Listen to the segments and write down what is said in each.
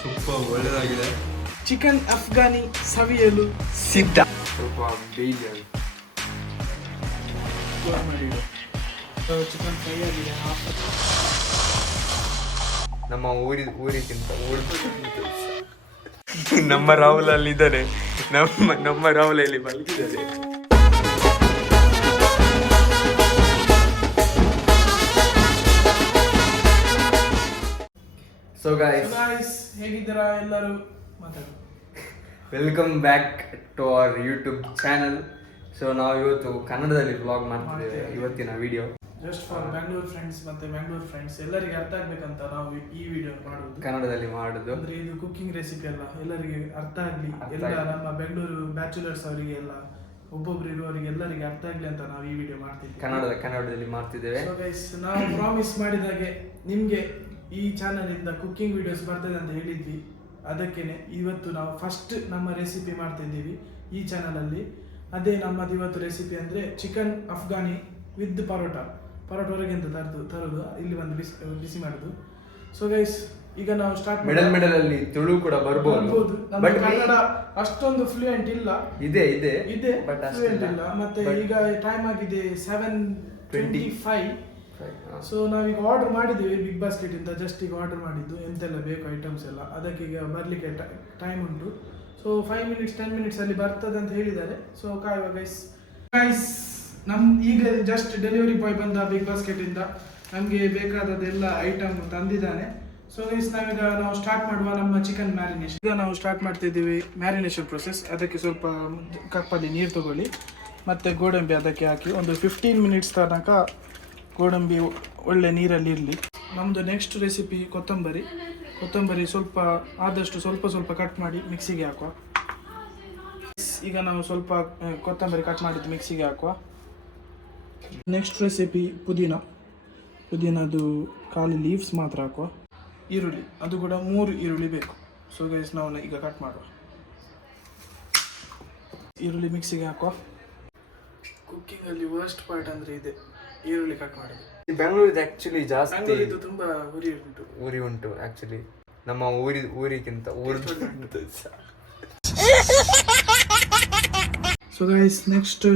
ಸ್ವಲ್ಪ ಒಳ್ಳೆದಾಗಿದೆ. Chicken Afghani ಸವಿಯಲು ಸಿದ್ಧ. ಸ್ವಲ್ಪ ಬೇಯಿಸಿ ಚಿಕನ್ ಫ್ರೈ ಆಗಿದೆ. ನಮ್ಮ ಊರಿಗಿಂತ ನಮ್ಮ ರಾಹುಲ್ ಅಲ್ಲಿ ಇದ್ದಾರೆ. ನಮ್ಮ ರಾಹುಲ್ ಅಲ್ಲಿ ಮಲಗಿದ್ದಾರೆ. ಸೊ ಗೈಸ್ ಹೇಗಿದ್ದೀರಾ ಎಲ್ಲರೂ? ಮಾತಾಡಿ. Welcome back to our YouTube channel. So ನಾವು ಇವತ್ತು ಕನ್ನಡದಲ್ಲಿ ವ್ಲಾಗ್ ಮಾಡ್ತಿದ್ದೇವೆ. ಇವತ್ತಿನ video just for Bangalore friends ಮತ್ತೆ ಬ್ಯಾಂಗ್ಳೂರ್ ಫ್ರೆಂಡ್ಸ್ ಎಲ್ಲರಿಗೆ ಅರ್ಥ ಆಗ್ಬೇಕಂತ ನಾವು ಈ ವಿಡಿಯೋ ಮಾಡುವುದು. ಕನ್ನಡದಲ್ಲಿ ಮಾಡುದು ಅಂದ್ರೆ ಇದು ಕುಕಿಂಗ್ ರೆಸಿಪಿ ಅಲ್ಲ, ಎಲ್ಲರಿಗೆ ಅರ್ಥ ಆಗ್ಲಿ. ಎಲ್ಲ ನಮ್ಮ ಬೆಂಗಳೂರು ಬ್ಯಾಚುಲರ್ಸ್ ಅವರಿಗೆ ಎಲ್ಲ ಒಬ್ಬೊಬ್ರು ಇರುವವರಿಗೆ ಎಲ್ಲರಿಗೆ ಅರ್ಥ ಆಗ್ಲಿ ಅಂತ ನಾವು ಈ ವಿಡಿಯೋ ಮಾಡ್ತಿದ್ವಿ. ಕನ್ನಡದಲ್ಲಿ ಮಾಡ್ತಿದ್ದೇವೆ. ಸೊ ಗೈಸ್, ನಾವು ಪ್ರಾಮಿಸ್ ಮಾಡಿದಾಗೆ ನಿಮ್ಗೆ ಈ ಚಾನಲ್ ಇಂದ ಕುಕಿಂಗ್ ವಿಡಿಯೋಸ್ ಬರ್ತದೆ ಅಂತ ಹೇಳಿದ್ವಿ. ಅದಕ್ಕೇನೆ ಇವತ್ತು ನಾವು ಫಸ್ಟ್ ನಮ್ಮ ರೆಸಿಪಿ ಮಾಡ್ತಾ ಇದ್ದೀವಿ ಈ ಚಾನಲ್ ಅಲ್ಲಿ. ಅದೇ ನಮ್ಮದು ಇವತ್ತು ರೆಸಿಪಿ ಅಂದ್ರೆ ಚಿಕನ್ ಅಫ್ಘಾನಿ ವಿತ್ ಪರೋಟ ಹೊರಗಿಂತ ತರೋದು ಇಲ್ಲಿ ಒಂದು ಬಿಸಿ ಮಾಡೋದು. ಸೊ ಗೈಸ್, ಈಗ ನಾವು ಸ್ಟಾರ್ಟ್ ಮಿಡಲ್ ಅಲ್ಲಿ ತುಳು ಕೂಡ ಬರ್ಬೋದು. ನಮ್ಮ ಕನ್ನಡ ಅಷ್ಟೊಂದು ಫ್ಲೂಯೆಂಟ್ ಇಲ್ಲ. ಇದೆ ಬಟ್ ಫ್ಲೂಯೆಂಟ್ ಇಲ್ಲ. ಮತ್ತೆ ಈಗ ಟೈಮ್ ಆಗಿದೆ 7:25. ಸೊ ನಾವೀಗ ಆರ್ಡರ್ ಮಾಡಿದ್ದೇವೆ ಬಿಗ್ ಬಾಸ್ಕೆಟ್ ಇಂದ. ಜಸ್ಟ್ ಈಗ ಆರ್ಡರ್ ಮಾಡಿದ್ದು ಎಂತೆಲ್ಲ ಬೇಕು ಐಟಮ್ಸ್ ಎಲ್ಲ. ಅದಕ್ಕೆ ಈಗ ಬರ್ಲಿಕ್ಕೆ ಟೈಮ್ ಉಂಟು. ಸೊ 5 ಮಿನಿಟ್ಸ್ 10 ಮಿನಿಟ್ಸ್ ಅಲ್ಲಿ ಬರ್ತದೆ ಅಂತ ಹೇಳಿದ್ದಾರೆ. ಸೊ ಕಾಯುವ ಗೈಸ್. ಈಗ ಜಸ್ಟ್ ಡೆಲಿವರಿ ಬಾಯ್ ಬಂದ ಬಿಗ್ ಬಾಸ್ಕೆಟ್ ಇಂದ. ನಮಗೆ ಬೇಕಾದದೆಲ್ಲ ಐಟಮ್ ತಂದಿದ್ದಾನೆ. ಸೊ ಗೈಸ್, ನಾವು ಸ್ಟಾರ್ಟ್ ಮಾಡುವ ನಮ್ಮ ಚಿಕನ್ ಮ್ಯಾರಿನೇಷನ್. ಈಗ ನಾವು ಸ್ಟಾರ್ಟ್ ಮಾಡ್ತಿದ್ದೀವಿ ಮ್ಯಾರಿನೇಷನ್ ಪ್ರೊಸೆಸ್. ಅದಕ್ಕೆ ಸ್ವಲ್ಪ ಕಪ್ಪಲ್ಲಿ ನೀರು ತಗೊಳ್ಳಿ, ಮತ್ತೆ ಗೋಡಂಬಿ ಅದಕ್ಕೆ ಹಾಕಿ ಒಂದು 15 ಮಿನಿಟ್ಸ್ ತನಕ ಗೋಡಂಬಿ ಒಳ್ಳೆ ನೀರಲ್ಲಿ ಇರಲಿ. ನಮ್ಮದು ನೆಕ್ಸ್ಟ್ ರೆಸಿಪಿ ಕೊತ್ತಂಬರಿ ಸ್ವಲ್ಪ ಆದಷ್ಟು ಸ್ವಲ್ಪ ಕಟ್ ಮಾಡಿ ಮಿಕ್ಸಿಗೆ ಹಾಕುವ. ಈಗ ನಾವು ಸ್ವಲ್ಪ ಕೊತ್ತಂಬರಿ ಕಟ್ ಮಾಡಿದ್ದು ಮಿಕ್ಸಿಗೆ ಹಾಕುವ. ನೆಕ್ಸ್ಟ್ ರೆಸಿಪಿ ಪುದೀನದು ಖಾಲಿ ಲೀವ್ಸ್ ಮಾತ್ರ ಹಾಕುವ. ಈರುಳ್ಳಿ ಅದು ಕೂಡ 3 ಈರುಳ್ಳಿ ಬೇಕು. ಸೊ ಗೈಸ್, ನಾವು ಈಗ ಕಟ್ ಮಾಡುವ. ಈರುಳ್ಳಿ ಮಿಕ್ಸಿಗೆ ಹಾಕುವ. ಕುಕ್ಕಿಂಗಲ್ಲಿ ವರ್ಸ್ಟ್ ಪಾರ್ಟ್ ಅಂದರೆ ಇದೆ, ಈರುಳ್ಳಿ ಕಟ್ ಮಾಡೋದು. ಬೆಂಗಳೂರಿದು ಆಕ್ಚುಲಿ ಜಾಸ್ತಿ ಇದು ತುಂಬಾ ಉರಿ ಉಂಟು ಆಕ್ಚುಲಿ. ನಮ್ಮ ಊರಿಗಿಂತ ಸೊ ಗೈಸ್, ನೆಕ್ಸ್ಟ್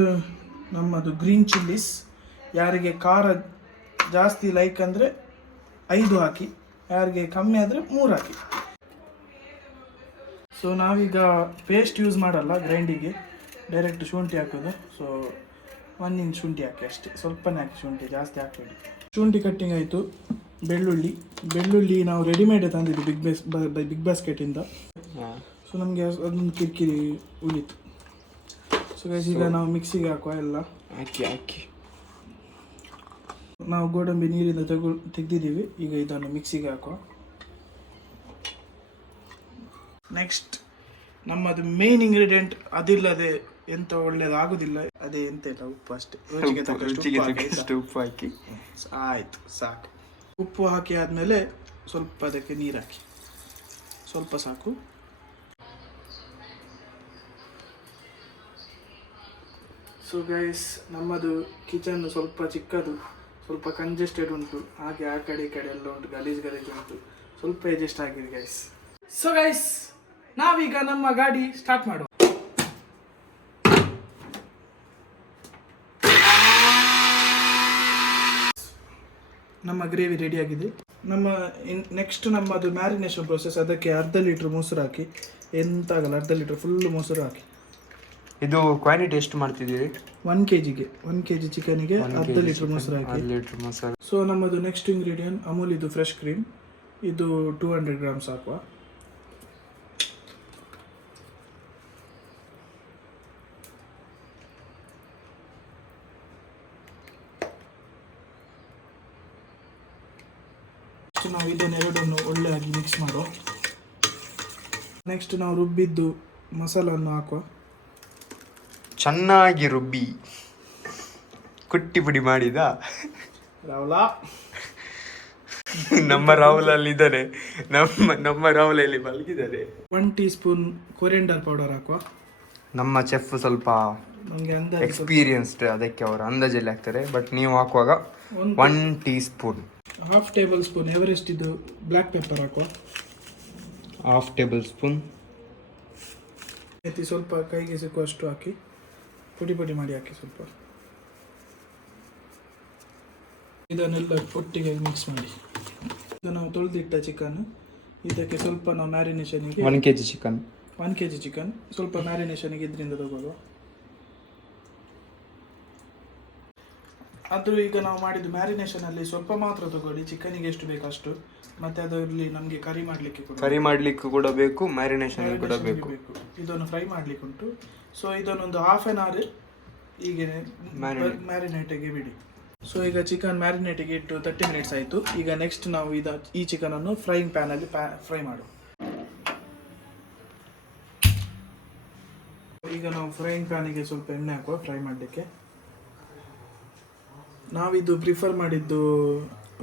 ನಮ್ಮದು ಗ್ರೀನ್ ಚಿಲ್ಲೀಸ್. ಯಾರಿಗೆ ಖಾರ ಜಾಸ್ತಿ ಲೈಕ್ ಅಂದರೆ 5 ಹಾಕಿ, ಯಾರಿಗೆ ಕಮ್ಮಿ ಆದರೆ 3 ಹಾಕಿ. ಸೊ ನಾವೀಗ ಪೇಸ್ಟ್ ಯೂಸ್ ಮಾಡಲ್ಲ, ಗ್ರೈಂಡಿಗೆ ಡೈರೆಕ್ಟ್ ಶುಂಠಿ ಹಾಕೋದು. ಸೊ 1 ಇಂಚ್ ಶುಂಠಿ ಹಾಕಿ ಅಷ್ಟೇ, ಸ್ವಲ್ಪನೇ ಹಾಕಿ ಶುಂಠಿ, ಜಾಸ್ತಿ ಹಾಕಬೇಡಿ. ಶುಂಠಿ ಕಟ್ಟಿಂಗ್ ಆಯಿತು. ಬೆಳ್ಳುಳ್ಳಿ ನಾವು ರೆಡಿಮೇಡ್ ತಂದಿದ್ದು ಬಿಗ್ ಬಾಸ್ಕೆಟಿಂದ. ಸೊ ನಮಗೆ ಅದೊಂದು ಕಿರಿಕಿರಿ ಉಳಿತು. ಸೊ ಗೈಸ್, ಈಗ ನಾವು ಮಿಕ್ಸಿಗೆ ಹಾಕುವ ಎಲ್ಲ ಹಾಕಿ ನಾವು ಗೋಡಂಬಿ ನೀರಿಂದ ತೆಗೆದಿದ್ದೀವಿ. ಈಗ ಇದನ್ನು ಮಿಕ್ಸಿಗೆ ಹಾಕುವ. ನೆಕ್ಸ್ಟ್ ನಮ್ಮದು ಮೇನ್ ಇಂಗ್ರೀಡಿಯೆಂಟ್, ಅದಿಲ್ಲದೆ ಎಂತ ಒಳ್ಳೇದಾಗುದಿಲ್ಲ. ಅದೇ ಎಂತ ಇಲ್ಲ, ಉಪ್ಪು ಅಷ್ಟೇ. ರುಚಿಗೆ ತಕ್ಕಷ್ಟು ಉಪ್ಪು ಹಾಕಿ ಆಯ್ತು, ಸಾಕು. ಉಪ್ಪು ಹಾಕಿ ಆದಮೇಲೆ ಸ್ವಲ್ಪ ಅದಕ್ಕೆ ನೀರು ಹಾಕಿ, ಸ್ವಲ್ಪ ಸಾಕು. ಸೊ ಗೈಸ್, ನಮ್ಮದು ಕಿಚನ್ ಸ್ವಲ್ಪ ಚಿಕ್ಕದು, ಸ್ವಲ್ಪ ಕಂಜೆಸ್ಟೆಡ್ ಉಂಟು. ಹಾಗೆ ಆ ಕಡೆ ಈ ಕಡೆ ಎಲ್ಲ ಉಂಟು, ಗಲೀಜು ಉಂಟು. ಸ್ವಲ್ಪ ಅಡ್ಜಸ್ಟ್ ಆಗಿದೆ ಗೈಸ್. ಸೊ ಗೈಸ್, ನಾವೀಗ ನಮ್ಮ ಗಾಡಿ ಸ್ಟಾರ್ಟ್ ಮಾಡುವ. ನಮ್ಮ ಗ್ರೇವಿ ರೆಡಿ ಆಗಿದೆ. ನೆಕ್ಸ್ಟ್ ನಮ್ಮದು ಮ್ಯಾರಿನೇಷನ್ ಪ್ರೊಸೆಸ್. ಅದಕ್ಕೆ 1/2 ಲೀಟ್ರ್ ಮೊಸರು ಹಾಕಿ, ಎಂತ ಆಗಲ್ಲ, 1/2 ಲೀಟ್ರ್ ಫುಲ್ ಮೊಸರು ಹಾಕಿ. ಇದು ಕ್ವಾಂಟಿಟಿ ಎಷ್ಟು ಮಾಡ್ತಿದ್ದೀರಿ? 1 kg ಚಿಕನಿಗೆ 1/2 ಲೀಟ್ರ್ ಮೊಸರು ಹಾಕಿ. ಸೊ ನಮ್ಮದು ನೆಕ್ಸ್ಟ್ ಇಂಗ್ರೀಡಿಯಂಟ್ ಅಮೂಲ್ ಇದು ಫ್ರೆಶ್ ಕ್ರೀಮ್. ಇದು 200 ಗ್ರಾಮ್ಸ್ ಹಾಕುವ. ನಾವು ಇದನ್ನೆರಡನ್ನು ಒಳ್ಳೆಯಾಗಿ ಮಿಕ್ಸ್ ಮಾಡುವ. ನೆಕ್ಸ್ಟ್ ನಾವು ರುಬ್ಬಿದ್ದು ಮಸಾಲನ್ನು ಹಾಕುವ. ಚೆನ್ನಾಗಿ ರುಬ್ಬಿ ಕುಟ್ಟಿ ಪುಡಿ ಮಾಡಿದ ರಾಹುಲ. ನಮ್ಮ ರಾಹುಲ್ ಅಲ್ಲಿ ಇದ್ದಾರೆ. ನಮ್ಮ ರಾಹುಲ್ ಅಲ್ಲಿ ಮಲಗಿದ್ದಾರೆ. 1 ಟೀ ಸ್ಪೂನ್ ಕೊರಿಯಂಡರ್ ಪೌಡರ್ ಹಾಕುವ. ನಮ್ಮ ಚೆಫ್ ಸ್ವಲ್ಪ ನಮಗೆ ಎಕ್ಸ್ಪೀರಿಯನ್ಸ್ಡ್, ಅದಕ್ಕೆ ಅವರು ಅಂದಾಜಲ್ಲಿ ಹಾಕ್ತಾರೆ. ಬಟ್ ನೀವು ಹಾಕುವಾಗ 1 teaspoon. 1/2 tablespoon Everest ಇದು ಬ್ಲ್ಯಾಕ್ ಪೆಪ್ಪರ್ ಹಾಕುವ. Half tablespoon. ಮೆಂತಿ ಸ್ವಲ್ಪ ಕೈಗೆ ಸಿಕ್ಕುವಷ್ಟು ಹಾಕಿ ಪುಡಿ ಪುಡಿ ಮಾಡಿ ಹಾಕಿ ಸ್ವಲ್ಪ. ಇದನ್ನೆಲ್ಲ ಒಟ್ಟಿಗೆ ಮಿಕ್ಸ್ ಮಾಡಿ. ಇದು ನಾವು ತೊಳೆದಿಟ್ಟ ಚಿಕನ್, ಇದಕ್ಕೆ ಸ್ವಲ್ಪ ನಾವು ಮ್ಯಾರಿನೇಷನ್ಗೆ 1 kg ಚಿಕನ್, 1 kg ಚಿಕನ್ ಸ್ವಲ್ಪ ಮ್ಯಾರಿನೇಷನ್ಗೆ ಇದರಿಂದ ತಗೊಳ್ಳುವ. ಅದು ಈಗ ನಾವು ಮಾಡಿದ್ದು ಮ್ಯಾರಿನೇಷನಲ್ಲಿ ಸ್ವಲ್ಪ ಮಾತ್ರ ತಗೊಳ್ಳಿ, ಚಿಕನಿಗೆ ಎಷ್ಟು ಬೇಕು ಅಷ್ಟು. ಮತ್ತೆ ಅದರಲ್ಲಿ ನಮಗೆ ಕರಿ ಮಾಡಲಿಕ್ಕೆ ಕೂಡ ಬೇಕು, ಮ್ಯಾರಿನೇಷನ್ ಕೂಡ ಬೇಕು. ಇದನ್ನು ಫ್ರೈ ಮಾಡಲಿಕ್ಕೆ ಉಂಟು. ಸೊ ಇದನ್ನೊಂದು ಹಾಫ್ ಆನ್ ಅವರ್ ಹೀಗೆ ಮ್ಯಾರಿನೇಟಿಗೆ ಬಿಡಿ. ಸೊ ಈಗ ಚಿಕನ್ ಮ್ಯಾರಿನೇಟಿಗೆ ಇಟ್ಟು 30 ಮಿನಿಟ್ಸ್ ಆಯಿತು. ಈಗ ನೆಕ್ಸ್ಟ್ ನಾವು ಈ ಚಿಕನನ್ನು ಫ್ರೈಯಿಂಗ್ ಪ್ಯಾನಲ್ಲಿ ಫ್ರೈ ಮಾಡುವ. ಈಗ ನಾವು ಫ್ರೈಯಿಂಗ್ ಪ್ಯಾನಿಗೆ ಸ್ವಲ್ಪ ಎಣ್ಣೆ ಹಾಕುವ ಫ್ರೈ ಮಾಡಲಿಕ್ಕೆ. ನಾವಿದು ಪ್ರಿಫರ್ ಮಾಡಿದ್ದು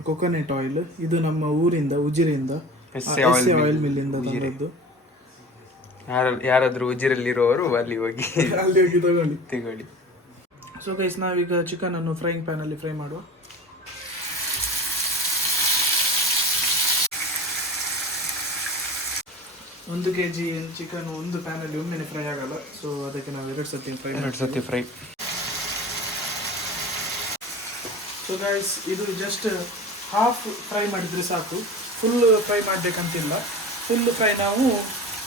ಕೊಕೊನೆಟ್ ಆಯಿಲ್. ಇದು ನಮ್ಮ ಊರಿಂದ ಉಜಿರೆಯಿಂದ ಆಯಿಲ್ ಮಿಲ್ಲಿಂದ ತಂದದ್ದು. ಯಾರಾದ್ರೂ ಉಜಿರಲ್ಲಿರೋರು ಅಲ್ಲಿ ಹೋಗಿ ತಗೊಳ್ಳಿ. ಸೊ ಗೈಸ್, ನಾವೀಗ ಚಿಕನ್ ಅನ್ನು ಫ್ರೈಯಿಂಗ್ ಪ್ಯಾನಲ್ಲಿ ಫ್ರೈ ಮಾಡುವ. ಒಂದು kg ಚಿಕನ್ ಒಂದು ಪ್ಯಾನಲ್ಲಿ ಒಮ್ಮೆನೆ ಫ್ರೈ ಆಗಲ್ಲ. ಸೊ ಅದಕ್ಕೆ ನಾವು 2 ಸತಿ ಫ್ರೈ. ಸೊ ಗೈಸ್, ಇದು ಜಸ್ಟ್ ಹಾಫ್ ಫ್ರೈ ಮಾಡಿದರೆ ಸಾಕು, ಫುಲ್ ಫ್ರೈ ಮಾಡಬೇಕಂತಿಲ್ಲ. ಫುಲ್ ಫ್ರೈ ನಾವು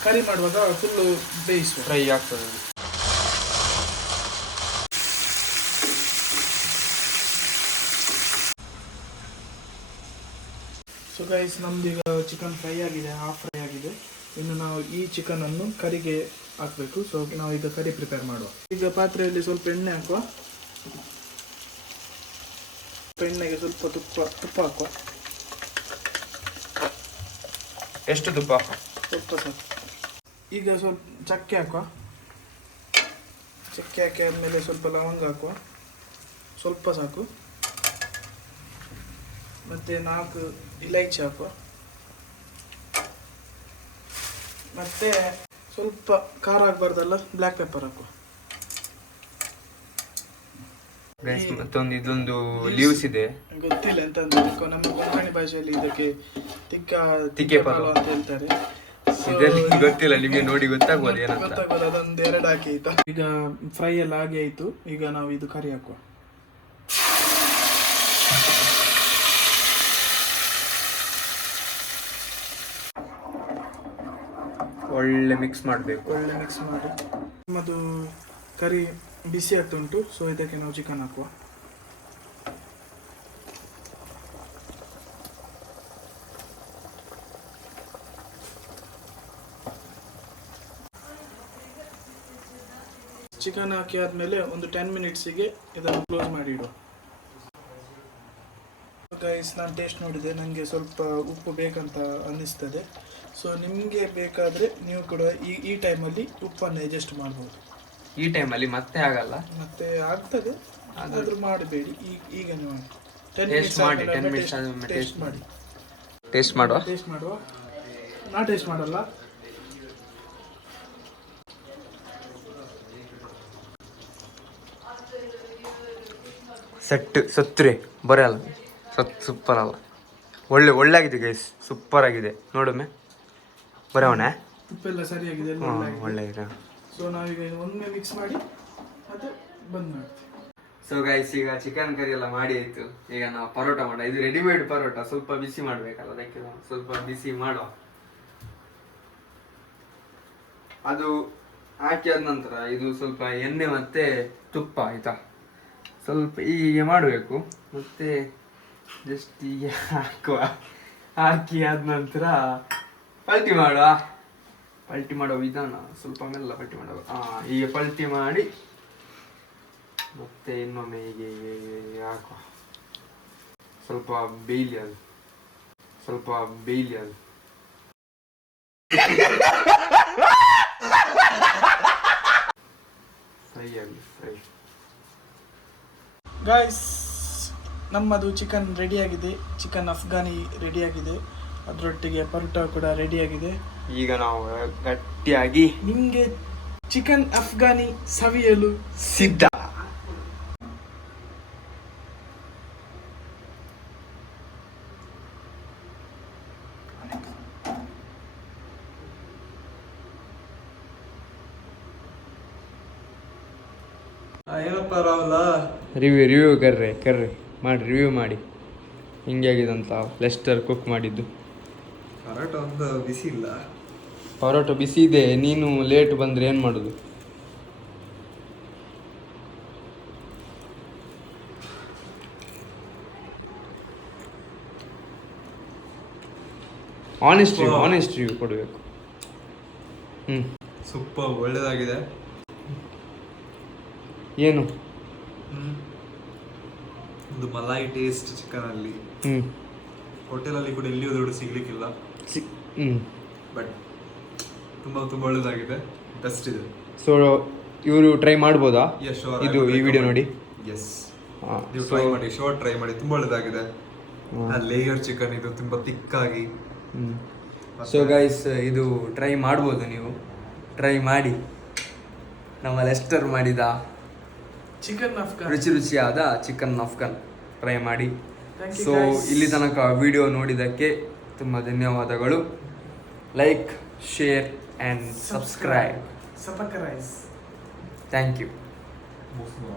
ಕರಿ ಮಾಡುವಾಗ ಫುಲ್ ಬೇಯಿಸುವ, ಫ್ರೈ ಆಗ್ತದೆ. ಸೊ ಗೈಸ್, ನಮ್ದೀಗ ಚಿಕನ್ ಫ್ರೈ ಆಗಿದೆ, ಹಾಫ್ ಫ್ರೈ ಆಗಿದೆ. ಇನ್ನು ನಾವು ಈ ಚಿಕನ್ ಅನ್ನು ಕರಿಗೆ ಹಾಕಬೇಕು. ಸೊ ನಾವು ಈಗ ಕರಿ ಪ್ರಿಪೇರ್ ಮಾಡುವ. ಈಗ ಪಾತ್ರೆಯಲ್ಲಿ ಸ್ವಲ್ಪ ಎಣ್ಣೆ ಹಾಕುವ. ಎಣ್ಣೆಗೆ ಸ್ವಲ್ಪ ತುಪ್ಪ ಹಾಕುವ. ಎಷ್ಟು ತುಪ್ಪ? ಸ್ವಲ್ಪ ಸಾಕು. ಈಗ ಸ್ವಲ್ಪ ಚಕ್ಕೆ ಹಾಕುವ. ಚಕ್ಕೆ ಹಾಕಿ ಆದಮೇಲೆ ಸ್ವಲ್ಪ ಲವಂಗ ಹಾಕುವ, ಸ್ವಲ್ಪ ಸಾಕು. ಮತ್ತು 4 ಇಲೈಚಿ ಹಾಕುವ. ಮತ್ತು ಸ್ವಲ್ಪ ಖಾರ ಆಗಬಾರ್ದಲ್ಲ, ಬ್ಲ್ಯಾಕ್ ಪೆಪ್ಪರ್ ಹಾಕುವ. ಮತ್ತೊಂದು ಇದೊಂದು ಲೀವ್ಸ್ ಇದೆ, ಗೊತ್ತಿಲ್ಲ ಎಂತ ಅಂತ. ನಮ್ಮ ಕೊಂಕಣಿ ಭಾಷೆಯಲ್ಲಿ ಇದಕ್ಕೆ ತಿಕ್ಕೆ ಪಾಲು ಅಂತ ಹೇಳ್ತಾರೆ. ಗೊತ್ತಿಲ್ಲ ನಿಮಗೆ, ನೋಡಿ ಗೊತ್ತಾಗ್ಬೋದು. ಗೊತ್ತಾಗೋದು ಅದೊಂದು 2 ಹಾಕಿ ಆಯ್ತಾ. ಈಗ ಫ್ರೈ ಎಲ್ಲ ಆಗಿ ಆಯ್ತು. ಈಗ ನಾವು ಇದು ಕರಿ ಹಾಕುವ. ಒಳ್ಳೆ ಮಿಕ್ಸ್ ಮಾಡಬೇಕು. ಒಳ್ಳೆ ಮಿಕ್ಸ್ ಮಾಡಿ ನಮ್ಮದು ಕರಿ ಬಿಸಿ ಆಗ್ತಾ ಉಂಟು. ಸೊ ಇದಕ್ಕೆ ನಾವು ಚಿಕನ್ ಹಾಕುವ. ಚಿಕನ್ ಹಾಕಿ ಆದಮೇಲೆ ಒಂದು 10 ಮಿನಿಟ್ಸಿಗೆ ಇದನ್ನು ಕ್ಲೋಸ್ ಮಾಡಿ ಇಡುವ. ಗೈಸ್, ನಾನು ಟೇಸ್ಟ್ ನೋಡಿದೆ, ನನಗೆ ಸ್ವಲ್ಪ ಉಪ್ಪು ಬೇಕಂತ ಅನ್ನಿಸ್ತದೆ. ಸೊ ನಿಮಗೆ ಬೇಕಾದರೆ ನೀವು ಕೂಡ ಈ ಟೈಮಲ್ಲಿ ಉಪ್ಪನ್ನು ಅಡ್ಜಸ್ಟ್ ಮಾಡ್ಬೋದು. ಈ ಟೈಮಲ್ಲಿ ಮತ್ತೆ ಆಗಲ್ಲ, ಮತ್ತೆ ಆಗ್ತದೆ, ಆದರೂ ಮಾಡಬೇಡಿ. ಈಗ ನೀವು ಟೇಸ್ಟ್ ಮಾಡಿ. 10 ಮಿನಿಟ್ಸ್ ಆದ್ಮೇಲೆ ಟೇಸ್ಟ್ ಮಾಡಿ. ಟೇಸ್ಟ್ ಮಾಡುವ. ನಾ ಟೇಸ್ಟ್ ಮಾಡಲ್ಲ. ಸತ್ತರೆ ಬರಲ್ಲ, ಸೂಪರ್ ಅಲ್ಲ, ಒಳ್ಳೆ ಆಗಿದೆ ಗೈಸ್, ಸೂಪರ್ ಆಗಿದೆ. ನೋಡೊಮ್ಮೆ ಬರೋಣ. ಉಪ್ಪೆಲ್ಲ ಸರಿಯಾಗಿದೆ, ಒಳ್ಳೆ ಇದೆ. ಸೊ ನಾವೀಗ ಒಮ್ಮೆ ಮಿಕ್ಸ್ ಮಾಡಿ ಮತ್ತೆ ಬಂದ್ ಮಾಡ್ತೀವಿ. ಸೊ ಗೈಸ್, ಈಗ ಚಿಕನ್ ಕರಿ ಎಲ್ಲ ಮಾಡಿ ಆಯ್ತು. ಈಗ ನಾವು ಪರೋಟ ಮಾಡೋಣ. ಇದು ರೆಡಿಮೇಡ್ ಪರೋಟ, ಸ್ವಲ್ಪ ಬಿಸಿ ಮಾಡಬೇಕಲ್ಲ, ಅದಕ್ಕೆ ಸ್ವಲ್ಪ ಬಿಸಿ ಮಾಡುವ. ಅದು ಹಾಕಿ ಆದ ನಂತರ ಇದು ಸ್ವಲ್ಪ ಎಣ್ಣೆ ಮತ್ತೆ ತುಪ್ಪ ಆಯ್ತಾ, ಸ್ವಲ್ಪ ಹೀಗೆ ಮಾಡಬೇಕು. ಮತ್ತೆ ಜಸ್ಟ್ ಹೀಗೆ ಹಾಕಿ ಆದ ನಂತರ ಪಲ್ಟಿ ಮಾಡುವ ವಿಧಾನ ಸ್ವಲ್ಪ ಮೆಲ್ಲ ಪಲ್ಟಿ ಮಾಡುವ. ಹೀಗೆ ಪಲ್ಟಿ ಮಾಡಿ ಮತ್ತೆ ಇನ್ನೊಮ್ಮೆ ಹೀಗೆ ಹಾಕುವ. ಸ್ವಲ್ಪ ಬೇಯ್ಲಿ ಅದು ಫ್ರೈ. ಗಾಯ್ಸ್, ನಮ್ಮದು ಚಿಕನ್ ರೆಡಿಯಾಗಿದೆ. ಚಿಕನ್ ಅಫ್ಘಾನಿ ರೆಡಿಯಾಗಿದೆ, ಅದರೊಟ್ಟಿಗೆ ಪರೋಟ ಕೂಡ ರೆಡಿಯಾಗಿದೆ. ಈಗ ನಾವು ಗಟ್ಟಿಯಾಗಿ ನಿಮಗೆ ಚಿಕನ್ ಅಫ್ಘಾನಿ ಸವಿಯಲು ಸಿದ್ಧ. ಏನಪ್ಪ ರಾಹುಲ ರಿವ್ಯೂ ಕರ್ರಿ ಮಾಡಿ ರಿವ್ಯೂ ಮಾಡಿ ಹಿಂಗೆ ಆಗಿದಂತ ಲೆಸ್ಟರ್ ಕುಕ್ ಮಾಡಿದ್ದು. ಪರೋಟ ಒಂದು ಬಿಸಿ ಇಲ್ಲ. ಪರೋಟ ಬಿಸಿ ಇದೆ, ನೀನು ಲೇಟ್ ಬಂದರೆ ಏನು ಮಾಡೋದು? ಆನೆಸ್ಟ್ ರಿವ್ಯೂ ಕೊಡಬೇಕು. ಸೂಪರ್, ಒಳ್ಳೇದಾಗಿದೆ. ಏನು ಒಂದು ಮಲಾಯಿ ಟೇಸ್ಟ್ ಚಿಕನ್ ಅಲ್ಲಿ. ಹೋಟೆಲಲ್ಲಿ ಕೂಡ ಎಲ್ಲಿಯೂ ದೊಡ್ಡ ಸಿಗ್ಲಿಕ್ಕಿಲ್ಲ. ಬಟ್ ತುಂಬ ತುಂಬ ಒಳ್ಳೇದಾಗಿದೆ, ಬೆಸ್ಟ್ ಇದೆ. ಸೊ ಇವರು ಟ್ರೈ ಮಾಡ್ಬೋದಾ? ಯಶ್ ಇದು ಈ ವಿಡಿಯೋ ನೋಡಿ. ಎಸ್, ನೀವು ಟ್ರೈ ಮಾಡಿ, ಶೋರ್ ಟ್ರೈ ಮಾಡಿ, ತುಂಬ ಒಳ್ಳೇದಾಗಿದೆ. ಲೇಯರ್ ಚಿಕನ್ ಇದು ತುಂಬ ತಿಕ್ಕಾಗಿ. ಸೊ ಗೈಸ್, ಇದು ಟ್ರೈ ಮಾಡ್ಬೋದು, ನೀವು ಟ್ರೈ ಮಾಡಿ. ನಮ್ಮ ಲೆಸ್ಟರ್ ಮಾಡಿದ ಚಿಕನ್ ಅಫ್ಘಾನ್, ರುಚಿಯಾದ ಚಿಕನ್ ಅಫ್ಘಾನ್ ಟ್ರೈ ಮಾಡಿ. Thank you so guys. ಇಲ್ಲಿ ತನಕ ವಿಡಿಯೋ ನೋಡಿದ್ದಕ್ಕೆ ತುಂಬ ಧನ್ಯವಾದಗಳು. Like, share and subscribe. ಸಪಕರೈಸ್. Thank you. ಮುಸ್ಲಿಂ